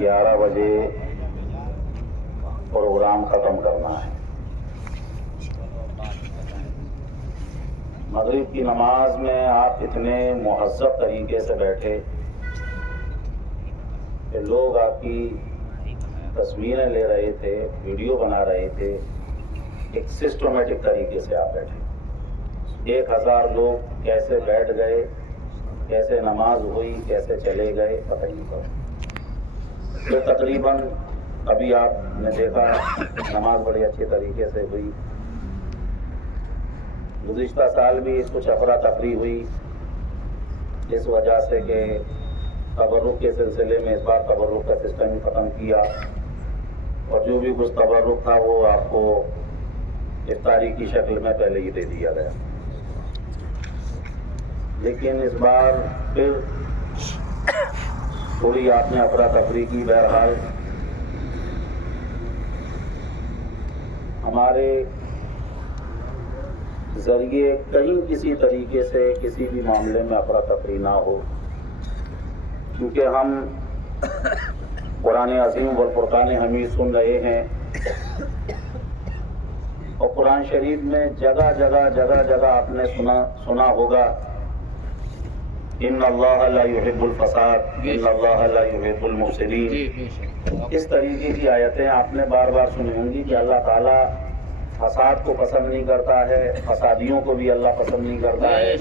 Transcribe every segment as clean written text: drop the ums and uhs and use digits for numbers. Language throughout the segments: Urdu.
11 بجے پروگرام ختم کرنا ہے۔ مغرب کی نماز میں آپ اتنے مہذب طریقے سے بیٹھے کہ لوگ آپ کی تصویریں لے رہے تھے، ویڈیو بنا رہے تھے، ایک سسٹمیٹک طریقے سے آپ بیٹھے۔ 1000 لوگ کیسے بیٹھ گئے، کیسے نماز ہوئی، کیسے چلے گئے، پتہ ہی نہیں پڑا۔ تو تقریباً ابھی آپ نے دیکھا نماز بڑے اچھے طریقے سے ہوئی۔ گزشتہ سال بھی کچھ افراتفری ہوئی اس وجہ سے کہ تبرک کے سلسلے میں اس بار تبرک کا سسٹم ہی ختم کیا، اور جو بھی کچھ تبرک تھا وہ آپ کو افطاری کی شکل میں پہلے ہی دے دیا گیا۔ لیکن اس بار پھر تھوڑی آپ نے افراتفری کی۔ بہرحال ہمارے ذریعے کہیں کسی طریقے سے کسی بھی معاملے میں افراتفری نہ ہو، کیونکہ ہم قرآن عظیم والفرقان حمید سن رہے ہیں، اور قرآن شریف میں جگہ جگہ آپ نے سنا ہوگا ان اللہ لا يحب الفساد ان اللہ لا يحب المفسدین۔ اس طریقے کی آیتیں آپ نے بار بار سنی ہوں گی کہ اللہ تعالیٰ فساد کو پسند نہیں کرتا ہے، فسادیوں کو بھی اللہ پسند نہیں کرتا ہے،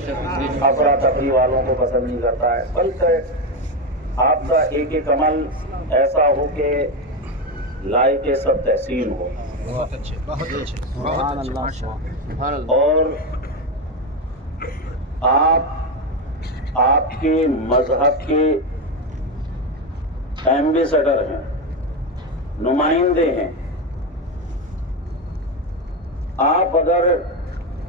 افراتفری والوں کو پسند نہیں کرتا ہے، بلکہ آپ کا ایک عمل ایسا ہو کہ لائق سب تحسین ہو۔ بہت اچھے، بہت اچھے، سبحان اللہ۔ اور آپ کے مذہب کے ایمبیسڈر ہیں، نمائندے ہیں۔ آپ اگر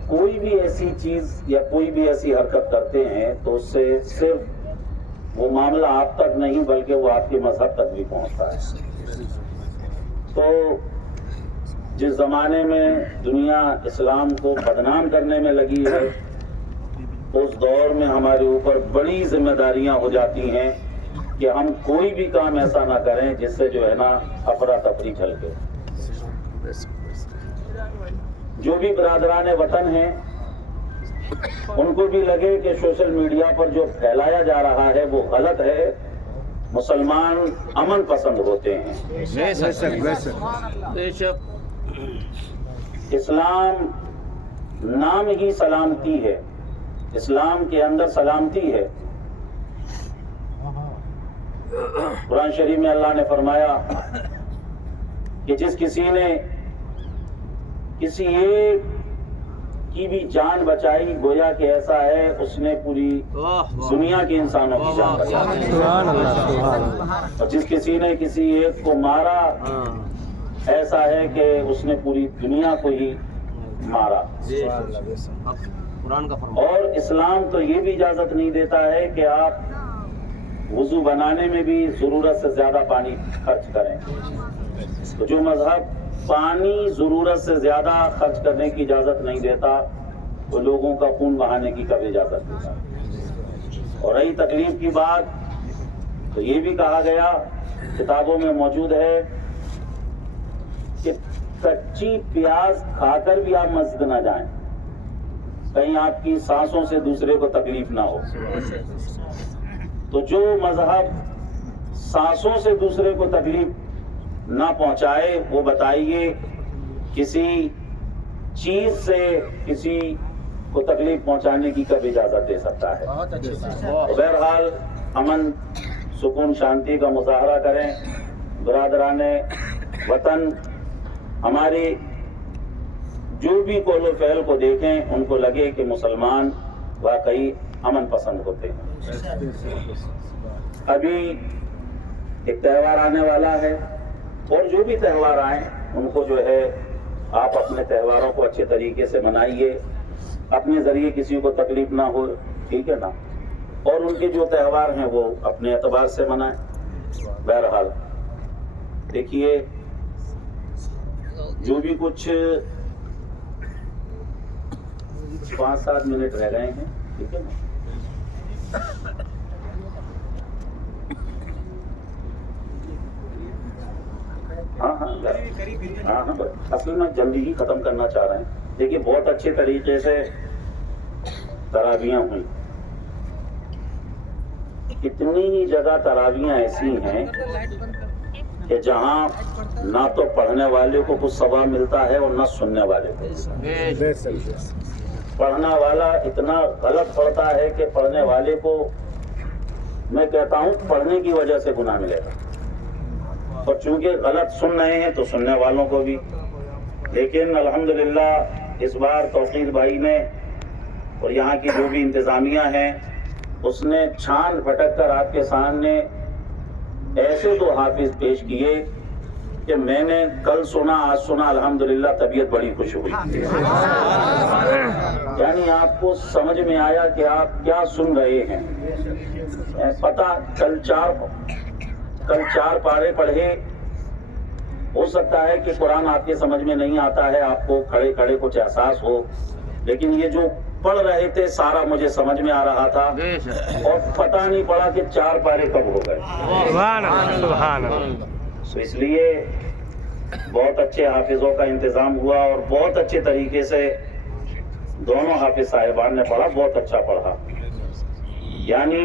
کوئی بھی ایسی چیز یا کوئی بھی ایسی حرکت کرتے ہیں تو اس سے صرف وہ معاملہ آپ تک نہیں بلکہ وہ آپ کے مذہب تک بھی پہنچتا ہے۔ تو جس زمانے میں دنیا اسلام کو بدنام کرنے میں لگی ہے، اس دور میں ہمارے اوپر بڑی ذمہ داریاں ہو جاتی ہیں کہ ہم کوئی بھی کام ایسا نہ کریں جس سے جو ہے نا افراتفری چھلکے۔ جو بھی برادران وطن ہیں ان کو بھی لگے کہ سوشل میڈیا پر جو پھیلایا جا رہا ہے وہ غلط ہے۔ مسلمان امن پسند ہوتے ہیں، اسلام نام ہی سلامتی ہے، اسلام کے اندر سلامتی ہے۔ قرآن شریف میں اللہ نے فرمایا کہ جس کسی نے کسی ایک کی بھی جان بچائی گویا کہ ایسا ہے اس نے پوری دنیا کے انسانوں کی جان بچائی، اور جس کسی نے کسی ایک کو مارا ایسا ہے کہ اس نے پوری دنیا کو ہی مارا۔ اور اسلام تو یہ بھی اجازت نہیں دیتا ہے کہ آپ وضو بنانے میں بھی ضرورت سے زیادہ پانی خرچ کریں۔ تو جو مذہب پانی ضرورت سے زیادہ خرچ کرنے کی اجازت نہیں دیتا وہ لوگوں کا خون بہانے کی کب اجازت دیتا۔ اور رہی تکلیف کی بات تو یہ بھی کہا گیا، کتابوں میں موجود ہے کہ کچی پیاز کھا کر بھی آپ مسجد نہ جائیں، کہیں آپ کی سانسوں سے دوسرے کو تکلیف نہ ہو۔ تو جو مذہب سانسوں سے دوسرے کو تکلیف نہ پہنچائے وہ بتائیے کسی چیز سے کسی کو تکلیف پہنچانے کی کب اجازت دے سکتا ہے؟ بہرحال امن، سکون، شانتی کا مظاہرہ کریں۔ برادران وطن ہمارے جو بھی قول و فعل کو دیکھیں ان کو لگے کہ مسلمان واقعی امن پسند ہوتے ہیں۔ ابھی ایک تہوار آنے والا ہے، اور جو بھی تہوار آئیں ان کو جو ہے آپ اپنے تہواروں کو اچھے طریقے سے منائیے، اپنے ذریعے کسی کو تکلیف نہ ہو، ٹھیک ہے نا؟ اور ان کے جو تہوار ہیں وہ اپنے اعتبار سے منائیں۔ بہرحال دیکھیے جو بھی کچھ 5-7 منٹ رہ گئے ہیں، ٹھیک ہے نا؟ ہاں اصل میں جلدی ہی ختم کرنا چاہ رہے ہیں. دیکھیے بہت اچھے طریقے سے تراویحیں ہوئیں. کتنی ہی جگہ تراویحیں ایسی ہیں کہ جہاں نہ تو پڑھنے والے کو کچھ ثواب ملتا ہے اور نہ سننے والے کو. پڑھنا والا اتنا غلط پڑھتا ہے کہ پڑھنے والے کو میں کہتا ہوں پڑھنے کی وجہ سے گناہ ملے گا، اور چونکہ غلط سن رہے ہیں تو سننے والوں کو بھی. لیکن الحمدللہ اس بار توقیر بھائی نے اور یہاں کی جو بھی انتظامیہ ہیں اس نے چھان پھٹک کر آپ کے سامنے ایسے دو حافظ پیش کیے کہ میں نے کل سنا آج سنا الحمدللہ طبیعت بڑی خوش ہوئی. یعنی آپ کو سمجھ میں آیا کہ آپ کیا سن رہے ہیں. پتہ کل چار پارے پڑھے، ہو سکتا ہے کہ قرآن آپ کے سمجھ میں نہیں آتا ہے، آپ کو کھڑے کھڑے کچھ احساس ہو، لیکن یہ جو پڑھ رہے تھے سارا مجھے سمجھ میں آ رہا تھا اور پتہ نہیں پڑا کہ 4 پارے کب ہو گئے. تو اس لیے بہت اچھے حافظوں کا انتظام ہوا اور بہت اچھے طریقے سے دونوں حافظ صاحبان نے پڑھا، بہت اچھا پڑھا. یعنی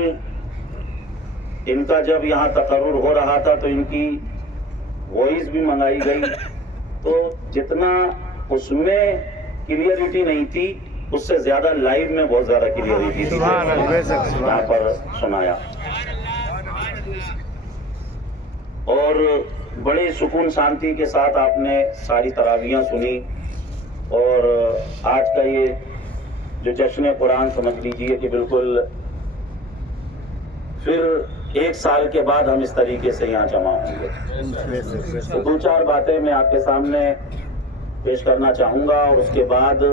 ان کا جب یہاں تقرر ہو رہا تھا تو ان کی وائس بھی منگائی گئی، تو جتنا اس میں کلیئرٹی نہیں تھی اس سے زیادہ لائیو میں بہت زیادہ کلیئرٹی تھی یہاں پر سنایا. اور بڑے سکون شانتی کے ساتھ آپ نے ساری تراویحیں سنی. اور آج کا یہ جو جشن قرآن سمجھ لیجئے کہ بالکل پھر 1 سال کے بعد ہم اس طریقے سے یہاں جمع ہوں گے. تو 2-4 باتیں میں آپ کے سامنے پیش کرنا چاہوں گا اور اس کے بعد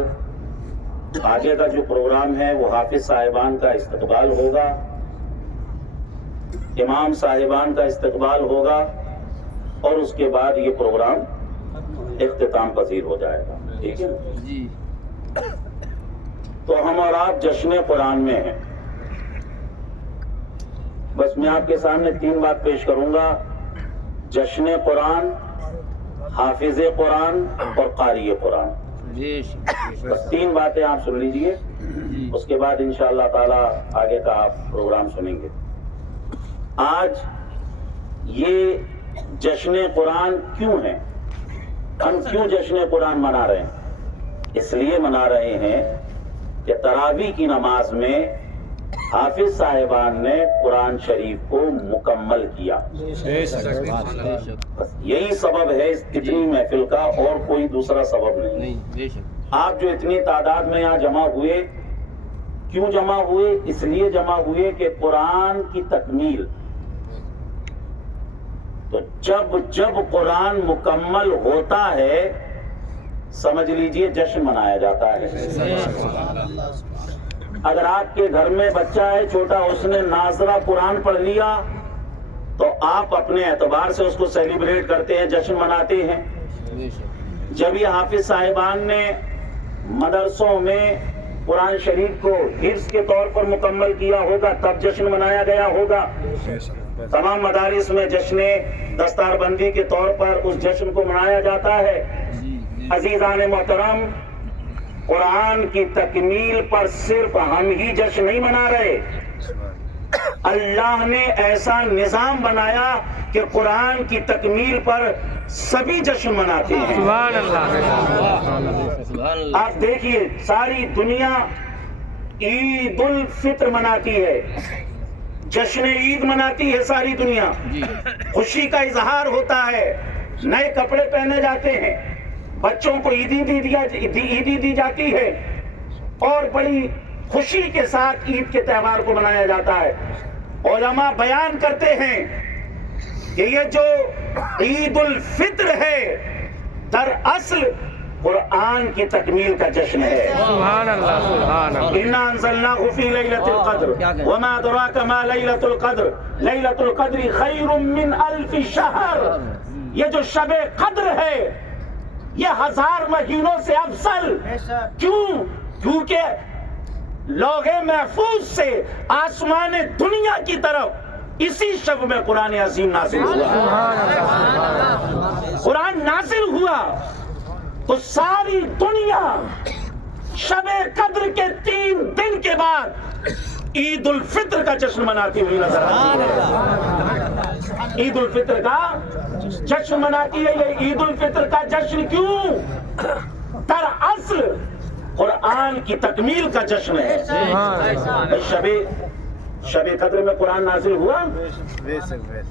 آگے کا جو پروگرام ہے وہ حافظ صاحبان کا استقبال ہوگا، امام صاحبان کا استقبال ہوگا اور اس کے بعد یہ پروگرام اختتام پذیر ہو جائے گا. ٹھیک ہے؟ تو ہم اور آپ جشن قرآن میں ہیں. بس میں آپ کے سامنے 3 بات پیش کروں گا: جشن قرآن، حافظ قرآن اور قاری قرآن. بس 3 باتیں آپ سن لیجئے، اس کے بعد انشاءاللہ تعالی آگے کا آپ پروگرام سنیں گے. آج یہ جشن قرآن کیوں ہے؟ ہم کیوں جشن قرآن منا رہے ہیں؟ اس لیے منا رہے ہیں کہ تراویح کی نماز میں حافظ صاحبان نے قرآن شریف کو مکمل کیا. بس یہی سبب ہے اس اتنی محفل کا، اور کوئی دوسرا سبب نہیں. آپ جو اتنی تعداد میں یہاں جمع ہوئے، کیوں جمع ہوئے؟ اس لیے جمع ہوئے کہ قرآن کی تکمیل. تو جب قرآن مکمل ہوتا ہے سمجھ لیجئے جشن منایا جاتا ہے. اگر آپ کے گھر میں بچہ ہے چھوٹا، اس نے ناظرہ قرآن پڑھ لیا تو آپ اپنے اعتبار سے اس کو سیلیبریٹ کرتے ہیں، جشن مناتے ہیں. جب یہ حافظ صاحبان نے مدرسوں میں قرآن شریف کو حفظ کے طور پر مکمل کیا ہوگا تب جشن منایا گیا ہوگا. تمام مدارس میں جشن دستار بندی کے طور پر اس جشن کو منایا جاتا ہے. عزیزان محترم، قرآن کی تکمیل پر صرف ہم ہی جشن نہیں منا رہے، اللہ نے ایسا نظام بنایا کہ قرآن کی تکمیل پر سبھی جشن مناتے ہیں. سبحان اللہ. آپ دیکھیے ساری دنیا عید الفطر مناتی ہے، جشن عید مناتی ہے ساری دنیا. خوشی کا اظہار ہوتا ہے، نئے کپڑے پہنے جاتے ہیں، بچوں کو عیدی دی جاتی ہے اور بڑی خوشی کے ساتھ عید کے تہوار کو منایا جاتا ہے. علماء بیان کرتے ہیں کہ یہ جو عید الفطر ہے دراصل قرآن کی تکمیل کا جشن ہے. سبحان اللہ. سبحان اللہ. اِنَّا أَنزَلْنَاهُ فِي لَيْلَةِ الْقَدْرِ وَمَا أَدْرَاكَ مَا لَيْلَةُ الْقَدْرِ لَيْلَةُ الْقَدْرِ خَيْرٌ مِّنْ أَلْفِ شَهْرٍ. یہ جو شب قدر ہے یہ 1000 مہینوں سے افضل. کیوں؟ کیونکہ لوح محفوظ سے آسمان دنیا کی طرف اسی شب میں قرآن عظیم نازل ہوا. قرآن نازل ہوا تو ساری دنیا شب قدر کے 3 دن کے بعد عید الفطر کا جشن مناتی ہوئی نظر آتی ہے. عید الفطر کا جشن مناتی ہے. یہ عید الفطر کا جشن کیوں؟ دراصل قرآن کی تکمیل کا جشن ہے. شب قدر میں قرآن نازل ہوا.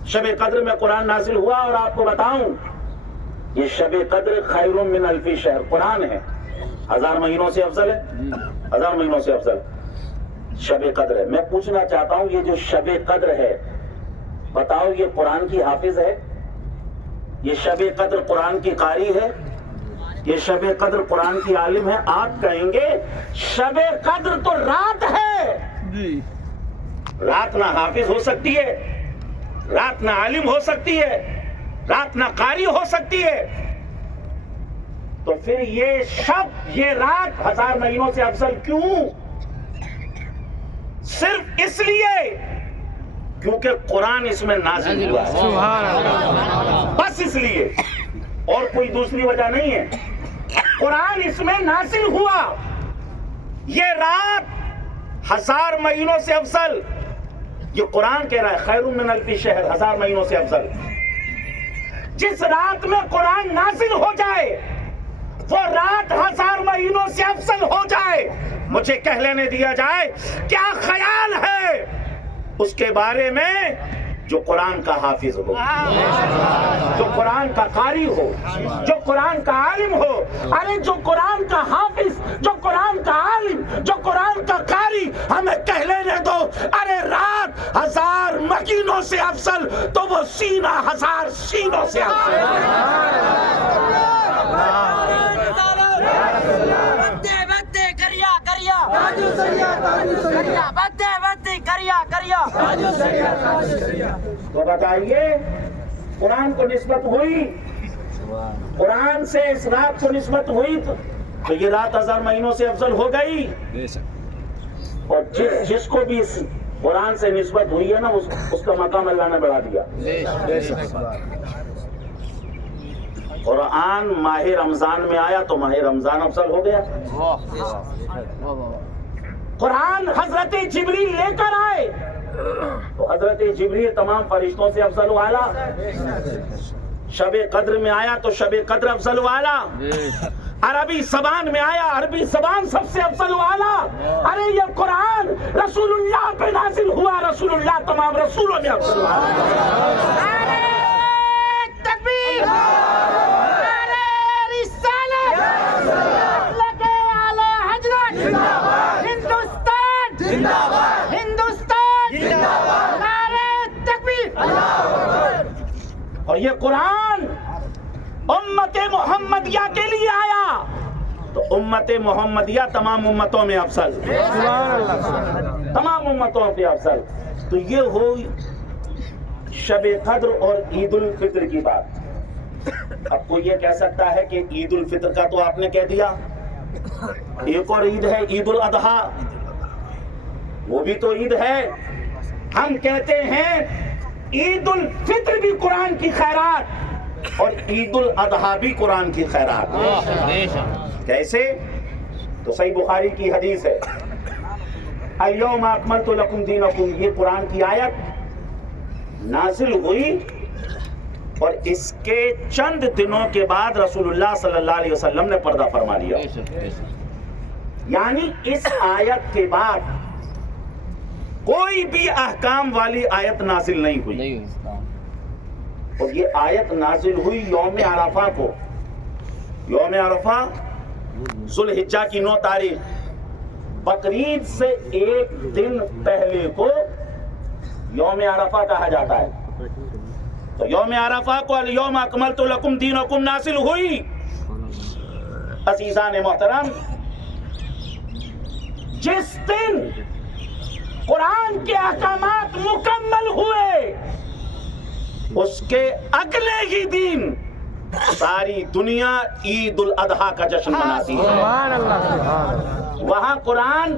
شب قدر میں قرآن نازل ہوا. اور آپ کو بتاؤں یہ شب قدر خیر من الف شہر. قرآن ہے 1000 مہینوں سے افضل ہے. 1000 مہینوں سے افضل شب قدر ہے. میں پوچھنا چاہتا ہوں یہ جو شب قدر ہے بتاؤ یہ قرآن کی حافظ ہے؟ یہ شب قدر قرآن کی قاری ہے؟ یہ شب قدر قرآن کی عالم ہے؟ آپ کہیں گے شب قدر تو رات ہے. رات نہ حافظ ہو سکتی ہے, رات نہ عالم ہو سکتی ہے, رات نہ قاری ہو سکتی ہے. تو پھر یہ شب یہ رات 1000 مہینوں سے افضل کیوں؟ صرف اس لیے کیونکہ قرآن اس میں نازل ہوا ہے. بس اس لیے, اور کوئی دوسری وجہ نہیں ہے. قرآن اس میں نازل ہوا. یہ رات 1000 مہینوں سے افضل. یہ قرآن کہہ رہا ہے خیر من الف شہر, 1000 مہینوں سے افضل. جس رات میں قرآن نازل ہو جائے وہ رات 1000 مہینوں سے افضل ہو جائے. مجھے کہہ لینے دیا جائے کیا خیال ہے اس کے بارے میں جو قرآن کا حافظ ہو, جو قرآن کا قاری ہو, جو قرآن کا عالم ہو. ارے جو قرآن کا حافظ, جو قرآن کا عالم, جو قرآن کا قاری, ہمیں کہہ لینے دو ارے رات 1000 مہینوں سے افضل تو وہ سینہ 1000 سینوں سے افضل. تو بتائیے قرآن کو نسبت ہوئی, قرآن سے اس رات کو نسبت ہوئی تو یہ رات 1000 مہینوں سے افضل ہو گئی. اور جس کو بھی اس قرآن سے نسبت ہوئی ہے نا اس کا مقام اللہ نے بڑھا دیا. قرآن ماہ رمضان میں آیا تو ماہ رمضان افضل ہو گیا. قرآن حضرت جبریل لے کر آئے تو حضرت جبریل تمام فرشتوں سے افضل والا. شب قدر میں آیا تو شب قدر افضل والا. عربی زبان میں آیا, عربی زبان سب سے افضل والا. ارے یہ قرآن رسول اللہ پہ نازل ہوا, رسول اللہ تمام رسولوں میں افضل والا. تکبیر, اور یہ قرآن امت محمدیہ کے لیے آیا تو امت محمدیہ تمام امتوں میں افضل, تمام امتوں پہ افضل. تو یہ ہو شب قدر اور عید الفطر کی بات. اب کوئی یہ کہہ سکتا ہے کہ عید الفطر کا تو آپ نے کہہ دیا, ایک اور عید ہے عید الاضحیٰ, وہ بھی تو عید ہے. ہم کہتے ہیں عید الفطر بھی قرآن کی خیرات اور عید الاضحیٰ بھی قرآن کی خیرات. کیسے؟ تو صحیح بخاری کی حدیث ہے الیوم اکملت لکم دینکم. یہ قرآن کی آیت نازل ہوئی اور اس کے چند دنوں کے بعد رسول اللہ صلی اللہ علیہ وسلم نے پردہ فرما لیا. یعنی اس آیت کے بعد کوئی بھی احکام والی آیت نازل نہیں ہوئی. اور یہ آیت نازل ہوئی یوم عرفہ کو. یوم عرفہ ذوالحجہ کی 9 تاریخ, بقرعید سے 1 دن پہلے کو یوم عرفہ کہا جاتا ہے. تو یوم عرفہ کو الیوم اکملت لکم دینکم نازل ہوئی. عزیزان محترم, جس دن قرآن کے احکامات مکمل ہوئے اس کے اگلے ہی دن ساری دنیا عید الاضحیٰ کا جشن مناتی ہے. وہاں قرآن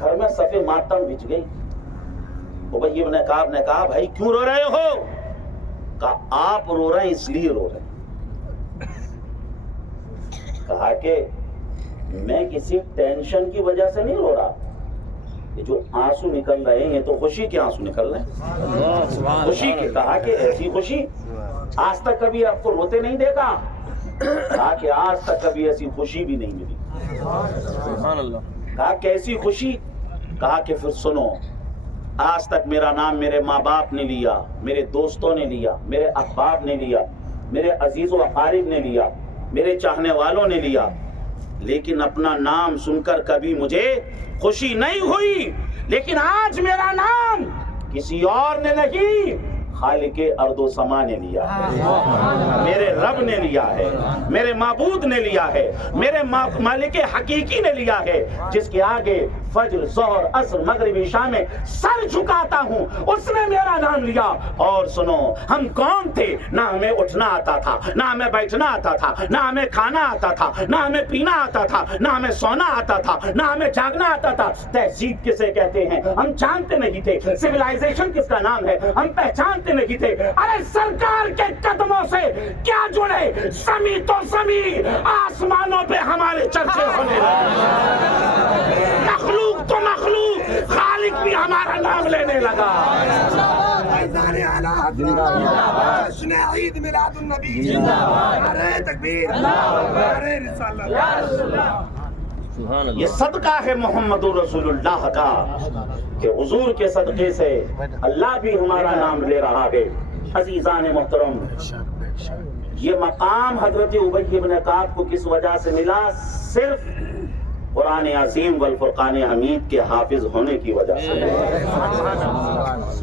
گھر میں صف ماتم بچ گئی. ابی بن کعب نے کہا بھائی کیوں رو رہے ہو؟ کہا آپ رو رہے ہیں اس لیے رو رہے ہیں. کہا کہ میں کسی ٹینشن کی وجہ سے نہیں رو رہا, یہ جو آنسو نکل رہے ہیں یہ تو خوشی کے آنسو نکل رہے ہیں, خوشی کے. کہا کہ ایسی خوشی آج تک کبھی آپ کو روتے نہیں دیکھا. کہا کہ آج تک کبھی ایسی خوشی بھی نہیں ملی. کہا کیسی خوشی؟ کہا کہ پھر سنو, آج تک میرا نام میرے ماں باپ نے لیا, میرے دوستوں نے لیا, میرے احباب نے لیا, میرے عزیز و اقارب نے لیا, میرے چاہنے والوں نے لیا, لیکن اپنا نام سن کر کبھی مجھے خوشی نہیں ہوئی. لیکن آج میرا نام کسی اور نے نہیں, خالق ارض و سما نے لیا ہے, میرے رب نے لیا ہے, میرے معبود نے لیا ہے, میرے مالک حقیقی نے لیا ہے, جس کے آگے فجر ظہر عصر مغرب عشاء میں سر جھکاتا ہوں, اس نے میرا نام لیا. اور سنو, ہم کون تھے؟ نہ ہمیں اٹھنا آتا تھا, نہ ہمیں بیٹھنا آتا تھا, نہ ہمیں کھانا آتا تھا, نہ ہمیں پینا آتا تھا, نہ ہمیں سونا آتا تھا, نہ ہمیں جاگنا آتا تھا. تہذیب کسے کہتے ہیں ہم جانتے نہیں تھے, سویلائزیشن کس کا نام ہے ہم پہچانتے نہیں تھے. ارے سرکار کے قدموں سے کیا جڑے, سمی تو سمی آسمانوں پہ ہمارے چرچے ہونے لگے, مخلوق تو مخلوق, خالق بھی ہمارا نام لینے لگا. جشن عید میلاد النبی, نعرہ تکبیر, نعرہ رسالت. یہ صدقہ ہے محمد رسول اللہ کا کہ حضور کے صدقے سے اللہ بھی ہمارا نام لے رہا ہے. عزیزان محترم, یہ مقام حضرت ابی بن کعب کو کس وجہ سے ملا؟ صرف قرآن عظیم والفرقان حمید کے حافظ ہونے کی وجہ سے,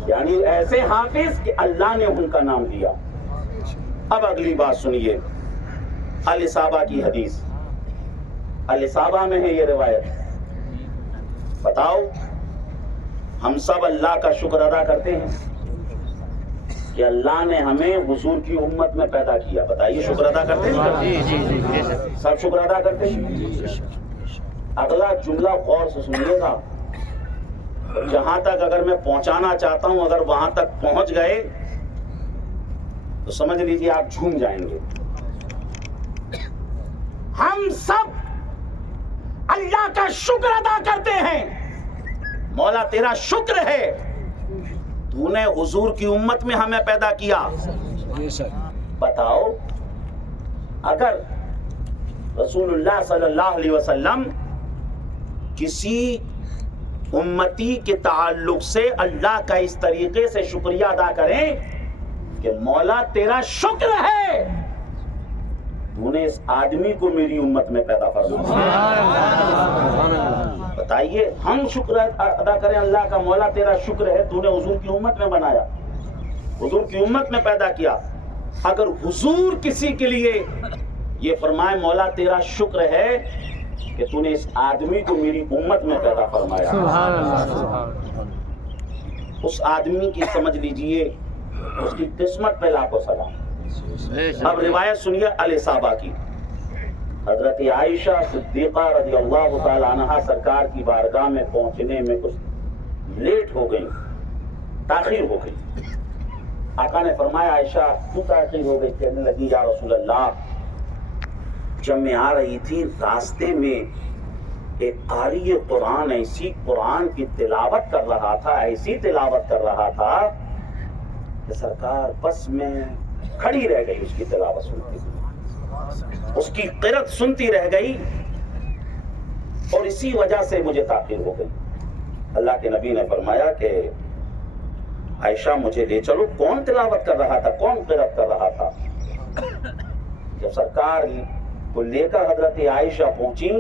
یعنی ایسے حافظ کہ اللہ نے ان کا نام دیا. اب اگلی بات سنیے, الاصابہ کی حدیث, الاصابہ میں ہے یہ روایت. بتاؤ, ہم سب اللہ کا شکر ادا کرتے ہیں کہ اللہ نے ہمیں حضور کی امت میں پیدا کیا. بتائیے شکر ادا کرتے ہیں؟ سب شکر ادا کرتے ہیں. اگلا جملہ غور سے سنیے گا, جہاں تک اگر میں پہنچانا چاہتا ہوں, اگر وہاں تک پہنچ گئے تو سمجھ لیجیے آپ جھوم جائیں گے. ہم سب اللہ کا شکر ادا کرتے ہیں. مولا تیرا شکر ہے, تو نے حضور کی امت میں ہمیں پیدا کیا. بتاؤ, اگر رسول اللہ صلی اللہ علیہ وسلم کسی امتی کے تعلق سے اللہ کا اس طریقے سے شکریہ ادا کریں کہ مولا تیرا شکر ہے, تو نے اس آدمی کو میری امت میں پیدا فرمایا. بتائیے, ہم شکر ادا کریں اللہ کا, مولا تیرا شکر ہے تو نے حضور کی امت میں بنایا, حضور کی امت میں پیدا کیا. اگر حضور کسی کے لیے یہ فرمائے مولا تیرا شکر ہے کہ تو نے اس آدمی کو میری امت میں پیدا فرمایا, اس آدمی کی سمجھ لیجئے اس کی قسمت پہ لاکھوں سلام. اب روایت سنیے الاصابہ کی. حضرت عائشہ صدیقہ رضی اللہ تعالی عنہا سرکار کی بارگاہ میں پہنچنے میں کچھ لیٹ ہو گئی, تاخیر ہو گئی. آقا نے فرمایا عائشہ کیوں تاخیر ہو گئی؟ کہنے لگی یا رسول اللہ, جب میں آ رہی تھی راستے میں ایک قاری قرآن ایسی قرآن کی تلاوت کر رہا تھا, ایسی تلاوت کر رہا تھا کہ سرکار بس میں کھڑی رہ گئی, اس کی تلاوت سنتی, اس کی قرأت سنتی رہ گئی, اور اسی وجہ سے مجھے تاخیر ہو گئی. اللہ کے نبی نے فرمایا کہ عائشہ مجھے لے چلو, کون تلاوت کر رہا تھا, کون قرأت کر رہا تھا. جب سرکار کو لے کر حضرت عائشہ پہنچی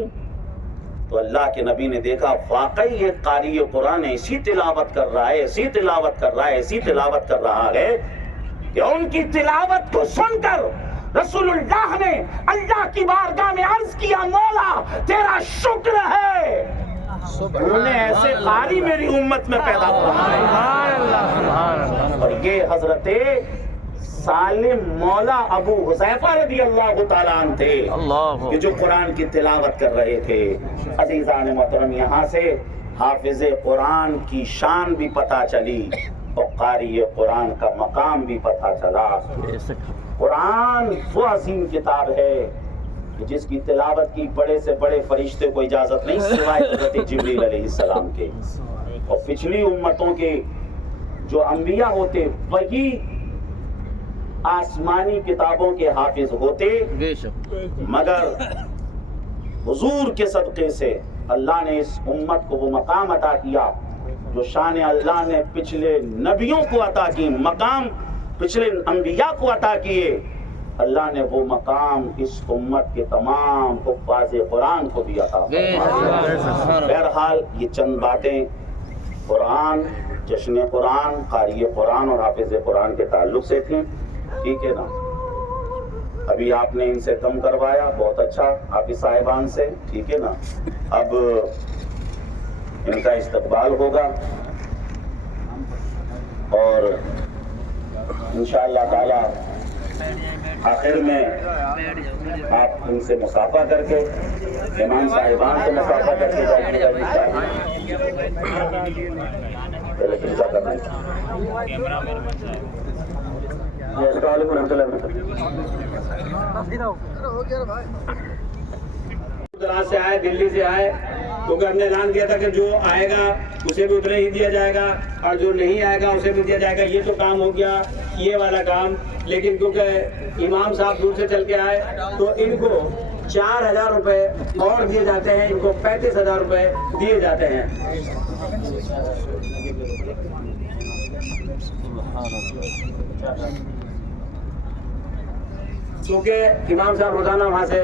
تو اللہ کے نبی نے دیکھا واقعی یہ قاری قرآن ایسی تلاوت کر رہا ہے, ایسی تلاوت کر رہا ہے, ایسی تلاوت کر رہا ہے کہ ان کی تلاوت کو سن کر رسول اللہ نے اللہ کی بارگاہ میں عرض کیا مولا تیرا شکر ہے, انہوں نے ایسے قاری میری امت میں پیدا فرمائے. اور یہ حضرت سالم مولا ابو حذیفہ رضی اللہ تعالیٰ عنہ تھے کہ جو قرآن کی تلاوت کر رہے تھے. عزیزان محترم, یہاں سے حافظ قرآن کی شان بھی پتہ چلی اور قاری قرآن کا مقام بھی پتہ چلا۔ قرآن وہ عظیم کتاب ہے کہ جس کی تلاوت کی بڑے سے بڑے فرشتے کو اجازت نہیں سوائے حضرت جبریل علیہ السلام کے، اور پچھلی امتوں کے جو انبیاء ہوتے وہی آسمانی کتابوں کے حافظ ہوتے، مگر حضور کے صدقے سے اللہ نے اس امت کو وہ مقام عطا کیا جو شان اللہ نے پچھلے نبیوں کو عطا کی، مقام پچھلے انبیاء کو عطا کیے، اللہ نے وہ مقام اس امت کے تمام حفاظ قرآن کو بھی عطا فرمایا۔ بہرحال یہ چند باتیں قرآن، جشن قرآن، قاری قرآن اور حافظ قرآن کے تعلق سے تھیں، ٹھیک ہے نا؟ ابھی آپ نے ان سے کم کروایا، بہت اچھا، حافظ صاحبان سے، ٹھیک ہے نا؟ اب ان کا استقبال ہوگا اور انشاءاللہ تعالی آخر میں آپ ان سے مصافحہ کر کے، امام صاحبان سے مصافحہ کر کے جائیے گا السلام علیکم ورحمۃ اللہ وبرکاتہ۔ سے آئے، دلی سے آئے، کیونکہ ہم نے اعلان کیا تھا کہ جو آئے گا اسے بھی اتنا ہی دیا جائے گا اور جو نہیں آئے گا اسے بھی دیا جائے گا۔ یہ تو کام ہو گیا، یہ والا کام، لیکن کیونکہ امام صاحب دور سے چل کے آئے تو ان کو 4000 روپے اور دیے جاتے ہیں، ان کو 35,000 روپے دیے جاتے ہیں۔ کیونکہ امام صاحب روزانہ وہاں سے